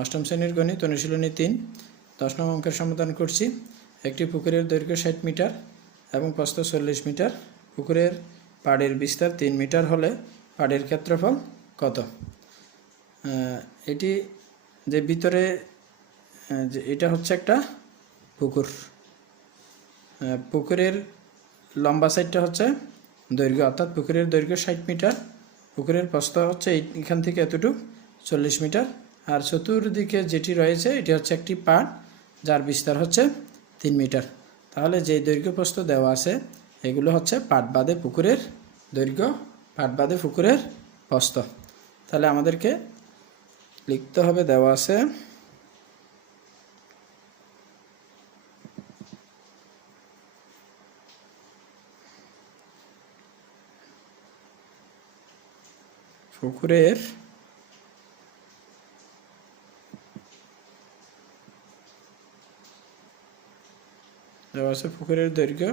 অষ্টম শ্রেণীর গণিত অনুশীলনী 3 10 নং অঙ্কের সমাধান করছি। একটি পুকুরের দৈর্ঘ্য 60 মিটার এবং প্রস্থ 40 মিটার। পুকুরের পাড়ের বিস্তার 3 মিটার হলে পাড়ের ক্ষেত্রফল কত? এটি যে ভিতরে যে এটা হচ্ছে একটা পুকুর। পুকুরের লম্বা সাইডটা হচ্ছে দৈর্ঘ্য, অর্থাৎ পুকুরের দৈর্ঘ্য 60 মিটার, পুকুরের প্রস্থ হচ্ছে এখান থেকে এতটুকু 40 মিটার, আর চতুর্দিকে যেটি রয়েছে এটি হচ্ছে একটি পাড় যার বিস্তার হচ্ছে 3 মিটার। তাহলে যে দৈর্ঘ্য প্রস্থ দেওয়া আছে এগুলো হচ্ছে পাট বাদে পুকুরের দৈর্ঘ্য, পাট বাদে পুকুরের প্রস্থ। তাহলে আমাদেরকে লিখতে হবে, দেওয়া আছে পুকুরের পুকুরের দৈর্ঘ্য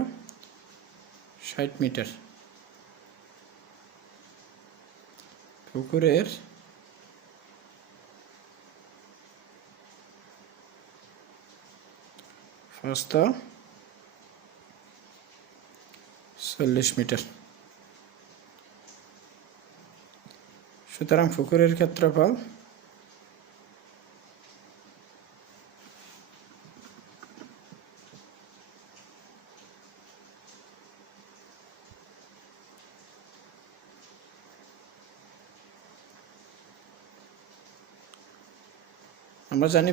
60 মিটার, পুকুরের প্রস্থ 40 মিটার। সুতরাং পুকুরের ক্ষেত্রফল আমরা জানি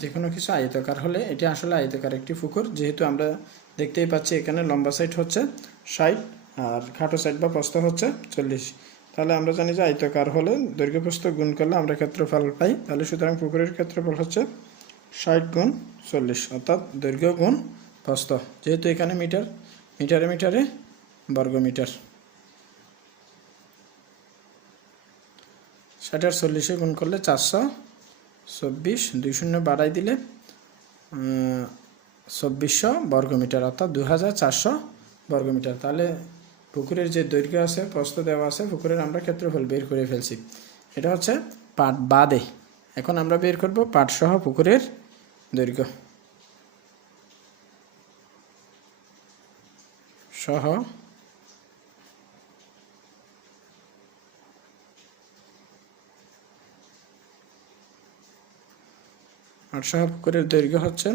যে কোনো কিছু আয়তাকার হলে এটি আসলে আয়তাকার একটি পুকুর, যেহেতু আমরা দেখতেই পাচ্ছি এখানে লম্বা সাইড হচ্ছে 60 আর খাটো সাইড বা প্রস্থ হচ্ছে 40। তাহলে আমরা জানি যে আয়তাকার হলে দৈর্ঘ্য প্রস্থ গুণ করলে আমরা ক্ষেত্রফল পাই। তাহলে সুতরাং পুকুরের ক্ষেত্রফল হচ্ছে 60 গুণ 40, অর্থাৎ দৈর্ঘ্য গুণ প্রস্থ। যেহেতু এখানে মিটার, মিটারে মিটারে বর্গমিটার, 60 আর 40 গুণ করলে 424, 2 শূন্য বাড়াই দিলে 2400 বর্গমিটার, অর্থাৎ 2400 বর্গমিটার। তাহলে পুকুরের যে দৈর্ঘ্য আছে, প্রস্থ দেওয়া আছে, পুকুরের আমরা ক্ষেত্রফল বের করে ফেলছি। এটা হচ্ছে পাট বাদে। এখন আমরা বের করব পাট সহ পুকুরের দৈর্ঘ্য সহ পুকুরের দৈর্ঘ্য হচ্ছে,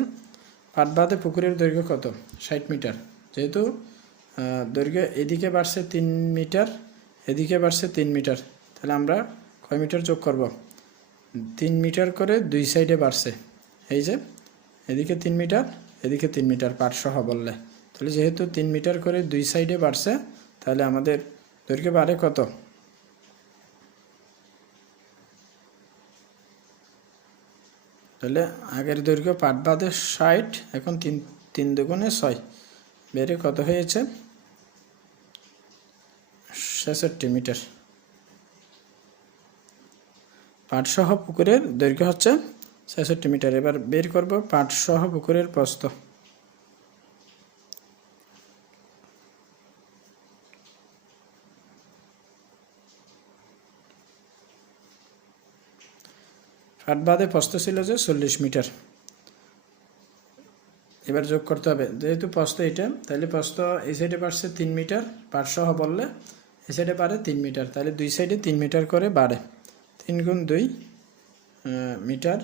পাট বাদে পুকুরের দৈর্ঘ্য কত? 60 মিটার। যেহেতু দৈর্ঘ্য এদিকে বাড়ছে 3 মিটার, এদিকে বাড়ছে 3 মিটার, তাহলে আমরা কয় মিটার যোগ করব? 3 মিটার করে দুই সাইডে বাড়ছে। এই যে এদিকে 3 মিটার, এদিকে 3 মিটার পাট সহ বললে, তাহলে যেহেতু 3 মিটার করে দুই সাইডে বাড়ছে, তাহলে আমাদের দৈর্ঘ্য বাড়ে কত? তাহলে আগের দৈর্ঘ্য পাট বাদে 60, এখন 3 দুগুণে 6, বেড়ে কত হয়েছে? 66 মিটার। পাট সহ পুকুরের দৈর্ঘ্য হচ্ছে 66 মিটার। এবার বের করব পাট সহ পুকুরের প্রস্থ। পাট বাদে প্রস্থ ছিল যে 40 মিটার। এবার যোগ করতে হবে, যেহেতু প্রস্থ এটা, তাহলে প্রস্থ এই সাইডে বাড়ছে 3 মিটার, পাট সহ বললে এই সাইডে বাড়ে 3 মিটার, তাহলে দুই সাইডে 3 মিটার করে বাড়ে। 3 গুণ 2 মিটার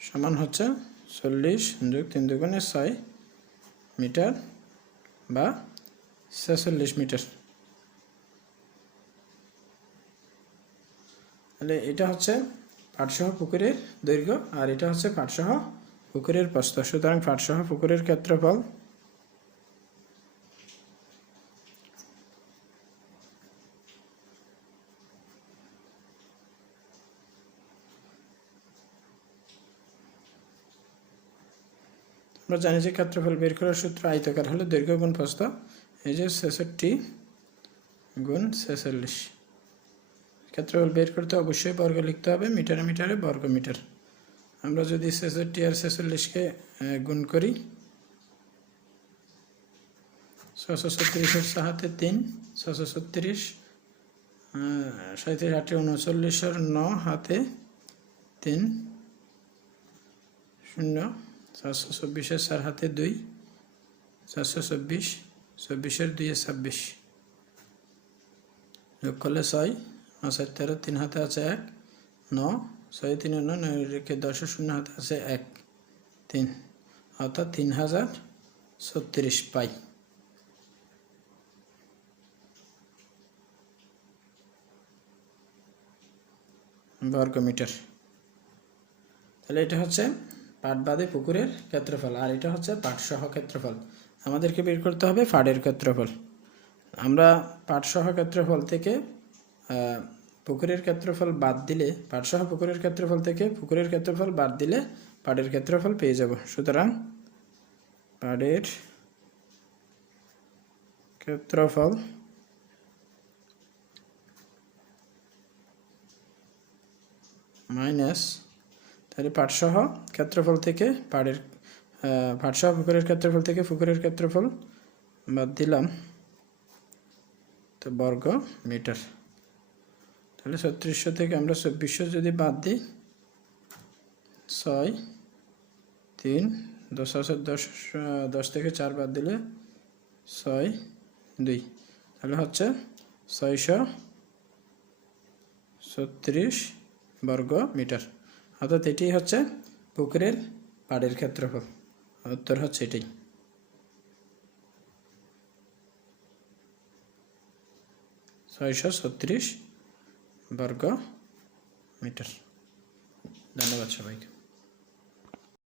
সমান হচ্ছে 40 যোগ 3 দুগুণে 6 মিটার বা 46 মিটার। তাহলে এটা হচ্ছে পাটসহ পুকুরের দৈর্ঘ্য, আর এটা হচ্ছে পাটসহ পুকুরের প্রস্থ। সুতরাং পাটসহ পুকুরের ক্ষেত্রফল আমরা জানি যে ক্ষেত্রফল বের করার সূত্র আয়তাকার হলে দৈর্ঘ্য গুণ প্রস্থ। এই যে 66 গুণ 46। ক্ষেত্রফল বের করতে অবশ্যই বর্গ লিখতে হবে, মিটারে মিটারে বর্গমিটার। আমরা যদি 66 আর 46কে গুণ করি, 636 সাহাতে 3, 636 37 8 39 9 হাতে 3 0 424 4 হাতে 2 424 24 2 26 যোগ করলে 6 9 7 13 3 হাতে আছে 1 9 6 3 9 9 রেখে 10 0 হাতে আছে 1 3 অর্থাৎ 3036 পাই। বর্গ মিটার। তাহলে এটা হচ্ছে পাট বাদে পুকুরের ক্ষেত্রফল, আর এটা হচ্ছে পাট সহ ক্ষেত্রফল। আমাদেরকে বের করতে হবে পাড়ের ক্ষেত্রফল। আমরা পাট সহ ক্ষেত্রফল থেকে পুকুরের ক্ষেত্রফল বাদ দিলে, পাট সহ পুকুরের ক্ষেত্রফল থেকে পুকুরের ক্ষেত্রফল বাদ দিলে পাড়ের ক্ষেত্রফল পেয়ে যাব। সুতরাং পাড়ের ক্ষেত্রফল মাইনাস, তাহলে পাটসহ ক্ষেত্রফল থেকে পাটসহ পুকুরের ক্ষেত্রফল থেকে পুকুরের ক্ষেত্রফল বাদ দিলাম, তো বর্গ মিটার। তাহলে 3600 থেকে আমরা 2400 যদি বাদ দিই, 6 3 10 আছে 10 থেকে 4 বাদ দিলে 6 2, তাহলে হচ্ছে 636 বর্গ মিটার। অর্থাৎ এটি হচ্ছে পুকুরের পাড়ের ক্ষেত্রফল। উত্তর হচ্ছে এটাই। 636 বর্গ মিটার। ধন্যবাদ সবাইকে।